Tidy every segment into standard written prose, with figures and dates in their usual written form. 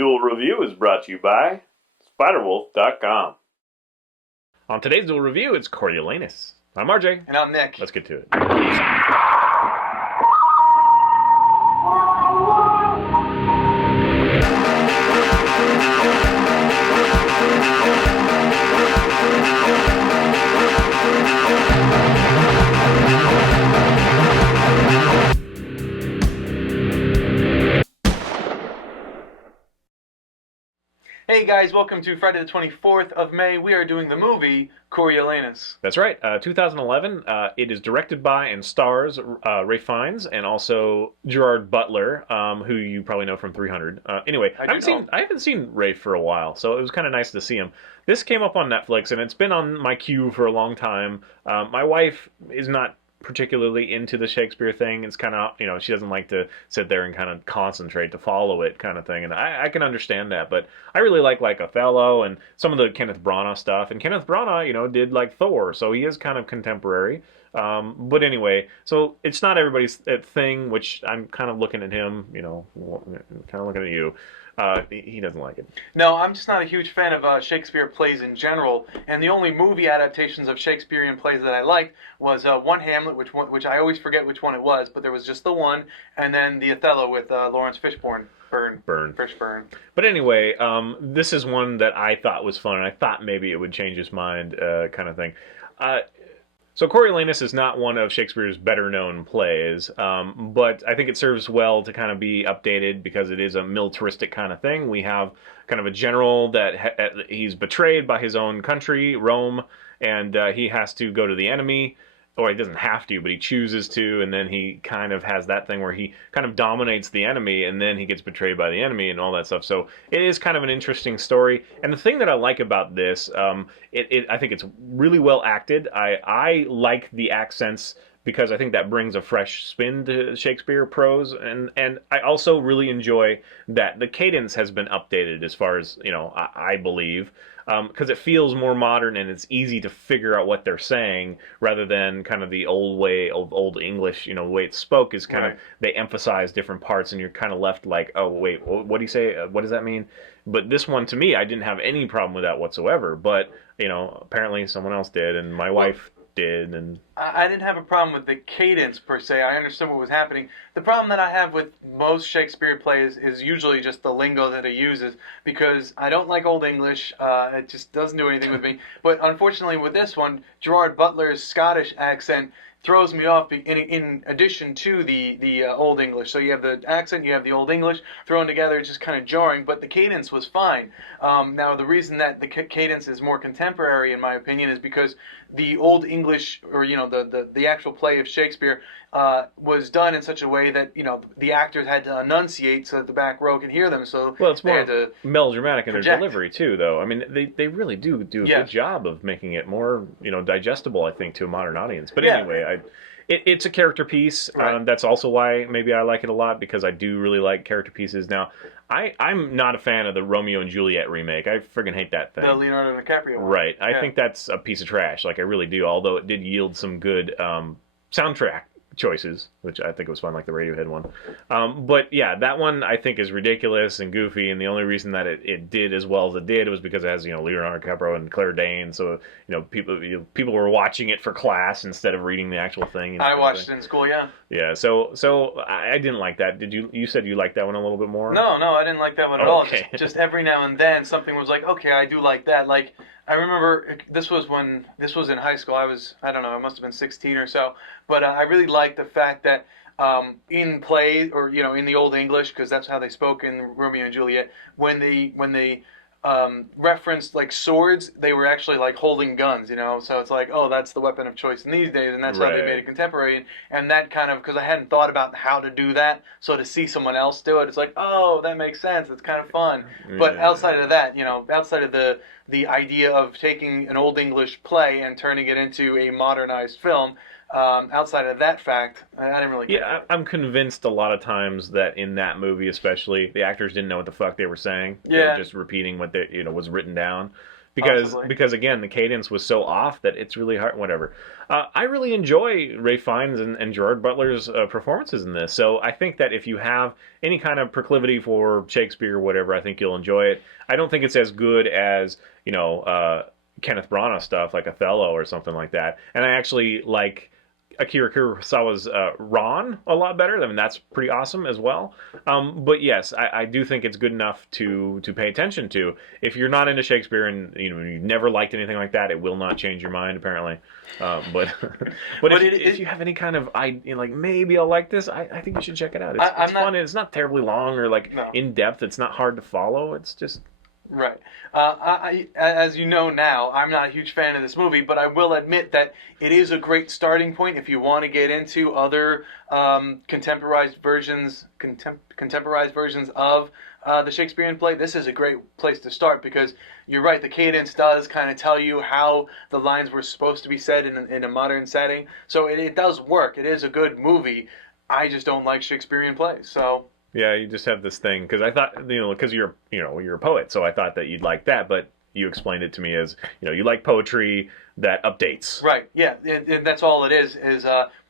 Duel Review is brought to you by SpiderWolf.com. On today's Duel Review, it's Coriolanus. I'm RJ. And I'm Nick. Let's get to it. Hey guys, welcome to Friday the 24th of May. We are doing the movie Coriolanus. That's right, 2011. It is directed by and stars Ralph Fiennes and also Gerard Butler, who you probably know from 300. Anyway, I haven't seen Ralph for a while, so it was kind of nice to see him. This came up on Netflix, and it's been on my queue for a long time. My wife is not particularly into the Shakespeare thing. It's kind of, she doesn't like to sit there and kind of concentrate to follow it kind of thing, and I can understand that, but I really like Othello and some of the Kenneth Branagh stuff, and Kenneth Branagh, did like Thor, so he is kind of contemporary. But anyway, so it's not everybody's thing, which I'm kind of looking at him, kind of looking at you. He doesn't like it. No, I'm just not a huge fan of Shakespeare plays in general, and the only movie adaptations of Shakespearean plays that I liked was one Hamlet, which I always forget which one it was, but there was just the one, and then the Othello with Lawrence Fishburne. Fishburne. But anyway, this is one that I thought was fun, and I thought maybe it would change his mind, kind of thing. So Coriolanus is not one of Shakespeare's better-known plays, but I think it serves well to kind of be updated because it is a militaristic kind of thing. We have kind of a general that he's betrayed by his own country, Rome, and he has to go to the enemy. Or he doesn't have to, but he chooses to, and then he kind of has that thing where he kind of dominates the enemy, and then he gets betrayed by the enemy and all that stuff. So it is kind of an interesting story. And the thing that I like about this, I think it's really well acted. I like the accents because I think that brings a fresh spin to Shakespeare prose, and I also really enjoy that the cadence has been updated as far as, I believe, because it feels more modern and it's easy to figure out what they're saying rather than kind of the old way of Old English, the way it's spoke is kind of, they emphasize different parts and you're kind of left like, oh, wait, what do you say? What does that mean? But this one, to me, I didn't have any problem with that whatsoever, but, apparently someone else did, and my wife did, and I didn't have a problem with the cadence per se. I understood what was happening. The problem that I have with most Shakespeare plays is usually just the lingo that he uses, because I don't like Old English. It just doesn't do anything with me. But unfortunately with this one, Gerard Butler's Scottish accent throws me off in addition to the Old English. So you have the accent, you have the Old English thrown together. It's just kind of jarring, but the cadence was fine. Now, the reason that the cadence is more contemporary, in my opinion, is because the Old English, or the actual play of Shakespeare, was done in such a way that the actors had to enunciate so that the back row could hear them. So it's more melodramatic in their delivery too, though. I mean, they really do a good job of making it more digestible, I think, to a modern audience. But anyway, it's a character piece. Right. That's also why maybe I like it a lot, because I do really like character pieces. Now, I'm not a fan of the Romeo and Juliet remake. I friggin' hate that thing. The Leonardo DiCaprio one. Right. I think that's a piece of trash. Like, I really do. Although it did yield some good soundtrack choices, which I think was fun, like the Radiohead one. But yeah, that one I think is ridiculous and goofy, and the only reason that it did as well as it did was because it has Leonardo DiCaprio and Claire Danes, so people were watching it for class instead of reading the actual thing. I watched it in school, yeah. Yeah, so I didn't like that. Did you? You said you liked that one a little bit more? No, I didn't like that one at all. Just every now and then something was like, okay, I do like that. Like, I remember this was in high school. I must have been 16 or so. But I really liked the fact that in play, or in the Old English, because that's how they spoke in Romeo and Juliet, when they referenced like swords, they were actually like holding guns, so it's like, oh, that's the weapon of choice in these days, and that's how they made it contemporary, and that kind of, because I hadn't thought about how to do that, so to see someone else do it, it's like, oh, that makes sense, it's kind of fun. But outside of that, outside of the idea of taking an Old English play and turning it into a modernized film, outside of that fact, I didn't really care. Yeah, I'm convinced a lot of times that in that movie especially, the actors didn't know what the fuck they were saying. They were just repeating what was written down. because again, the cadence was so off that it's really hard. Whatever. I really enjoy Ray Fiennes and Gerard Butler's performances in this. So I think that if you have any kind of proclivity for Shakespeare or whatever, I think you'll enjoy it. I don't think it's as good as Kenneth Branagh stuff like Othello or something like that. And I actually like Akira Kurosawa's Ron a lot better. I mean, that's pretty awesome as well. But yes, I do think it's good enough to pay attention to. If you're not into Shakespeare and you've never liked anything like that, it will not change your mind apparently. But if you have any kind of like maybe I'll like this, I think you should check it out. It's fun. It's not terribly long or in depth. It's not hard to follow. It's just. Right. As you know now, I'm not a huge fan of this movie, but I will admit that it is a great starting point if you want to get into other contemporized versions of the Shakespearean play. This is a great place to start because you're right. The cadence does kind of tell you how the lines were supposed to be said in a modern setting, so it does work. It is a good movie. I just don't like Shakespearean plays, so. Yeah, you just have this thing because I thought because you're a poet, so I thought that you'd like that, but you explained it to me as you like poetry that updates. Right. Yeah, that's all it is.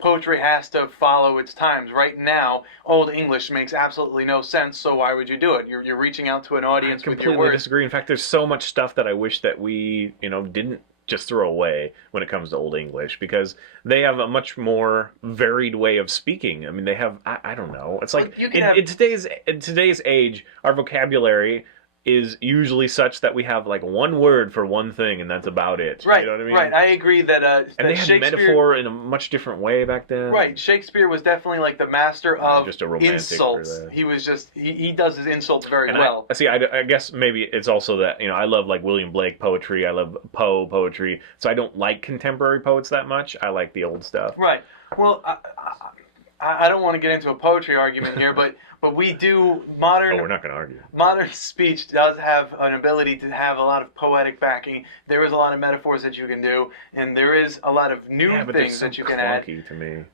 Poetry has to follow its times. Right now, Old English makes absolutely no sense. So why would you do it? You're reaching out to an audience with your words. I completely disagree. In fact, there's so much stuff that I wish that we didn't just throw away when it comes to Old English because they have a much more varied way of speaking. I mean, they have I don't know. It's like in today's age, our vocabulary is usually such that we have like one word for one thing and that's about it. Right. You know what I mean? Right. I agree that and they had metaphor in a much different way back then. Right. Shakespeare was definitely like the master of just a romantic insults. He was just he does his insults very well. I guess maybe it's also that I love like William Blake poetry. I love Poe poetry. So I don't like contemporary poets that much. I like the old stuff. Right. Well, I don't want to get into a poetry argument here, but we do modern. Oh, we're not going to argue. Modern speech does have an ability to have a lot of poetic backing. There is a lot of metaphors that you can do, and there is a lot of new things that you can add. Clunky to me.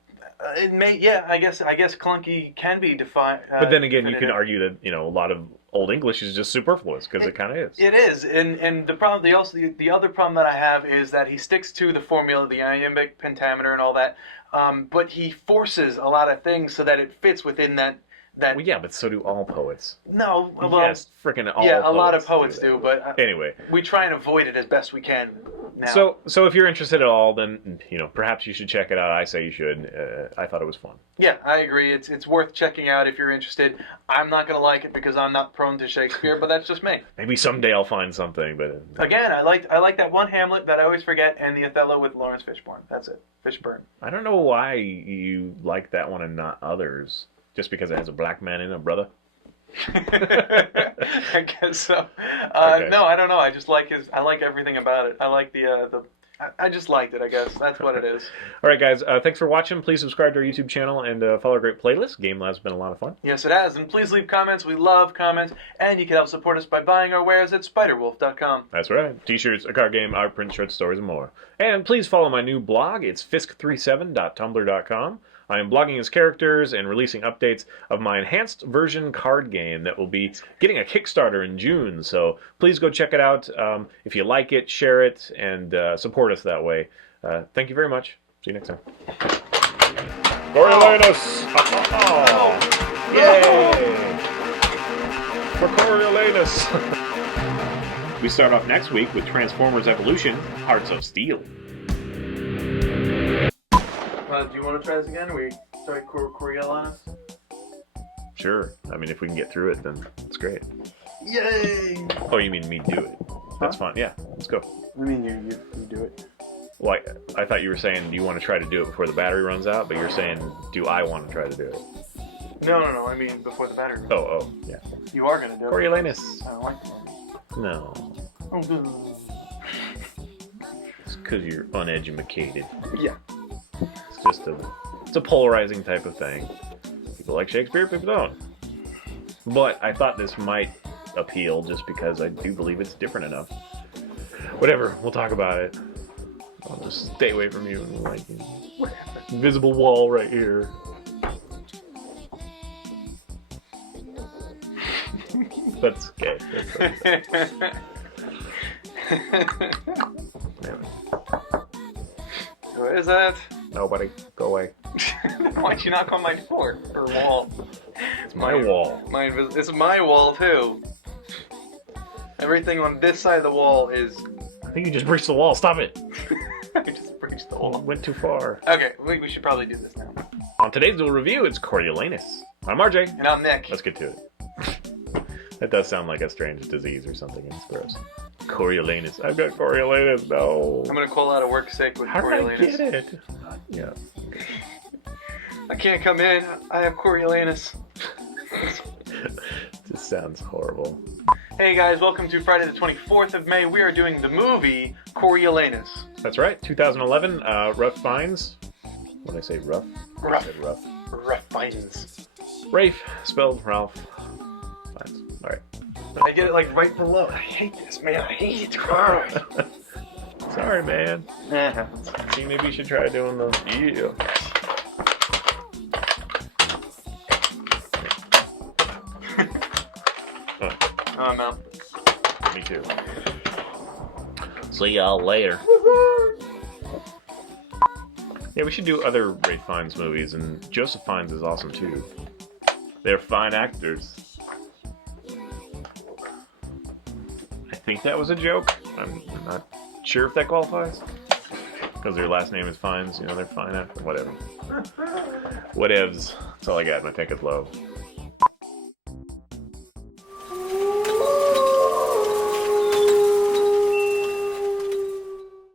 It may, yeah. I guess clunky can be defined. But then again, you can argue that a lot of Old English is just superfluous because it kind of is. It is, and the problem, the other problem that I have is that he sticks to the formula, the iambic pentameter, and all that. But he forces a lot of things so that it fits within that. Well, yeah, but so do all poets. No, well, yes, freaking all. Yeah, a lot of poets do, but anyway, we try and avoid it as best we can. Now. So if you're interested at all, then perhaps you should check it out. I say you should. I thought it was fun. Yeah, I agree. It's worth checking out if you're interested. I'm not gonna like it because I'm not prone to Shakespeare, but that's just me. Maybe someday I'll find something, but again, I like that one Hamlet that I always forget, and the Othello with Lawrence Fishburne. That's it, Fishburne. I don't know why you like that one and not others. Just because it has a black man in it, brother? I guess so. Okay. No, I don't know. I just like I like everything about it. I like I just liked it, I guess. That's what it is. All right, guys. Thanks for watching. Please subscribe to our YouTube channel and follow our great playlist. Game Lab's been a lot of fun. Yes, it has. And please leave comments. We love comments. And you can help support us by buying our wares at spiderwolf.com. That's right. T-shirts, a card game, art, print, short stories, and more. And please follow my new blog. It's fisk37.tumblr.com. I am blogging as characters and releasing updates of my enhanced version card game that will be getting a Kickstarter in June. So please go check it out. If you like it, share it, and support us that way. Thank you very much. See you next time. Coriolanus! Oh. Yay! For Coriolanus! We start off next week with Transformers Evolution, Hearts of Steel. Do you want to try this again, or we start Coriolanus? Sure. I mean, if we can get through it, then it's great. Yay! Oh, you mean me do it? That's fine. Yeah, let's go. I mean, you do it. Well, I thought you were saying you want to try to do it before the battery runs out, but you're saying, do I want to try to do it? No. I mean, before the battery runs out. Oh, yeah. You are going to do it. Coriolanus. I don't like that. No. Oh, good. It's because you're uneducated. Yeah. It's a polarizing type of thing. People like Shakespeare, people don't. But I thought this might appeal just because I do believe it's different enough. Whatever, we'll talk about it. I'll just stay away from you and like invisible wall right here. That's okay. What is that? Nobody, go away. Why'd you knock on my door or wall? It's my wall. It's my wall too. Everything on this side of the wall is. I think you just breached the wall. Stop it. I just breached the wall. You went too far. Okay, we should probably do this now. On today's Duel review, it's Coriolanus. I'm RJ. And I'm Nick. Let's get to it. That does sound like a strange disease or something. It's gross. Coriolanus. I've got Coriolanus. No. I'm gonna call out of work sick with How Coriolanus. did I get it? Yeah. I can't come in. I have Coriolanus. This sounds horrible. Hey guys, welcome to Friday the 24th of May. We are doing the movie Coriolanus. That's right. 2011. Rough Finds. What did I say? Rough? Rough. I said rough. Rough Finds. Rafe, spelled Ralph. Finds. All right. I get it like right below. I hate this, man. I hate it. Sorry, man. See, maybe you should try doing the. Yeah. Oh no. Me too. See y'all later. Yeah, we should do other Rafe Fiennes movies, and Joseph Fiennes is awesome too. They're fine actors. I think that was a joke. I'm not sure if that qualifies. Because their last name is Fiennes, you know, they're fine actors. Whatever. Whatevs. That's all I got. My pick is low.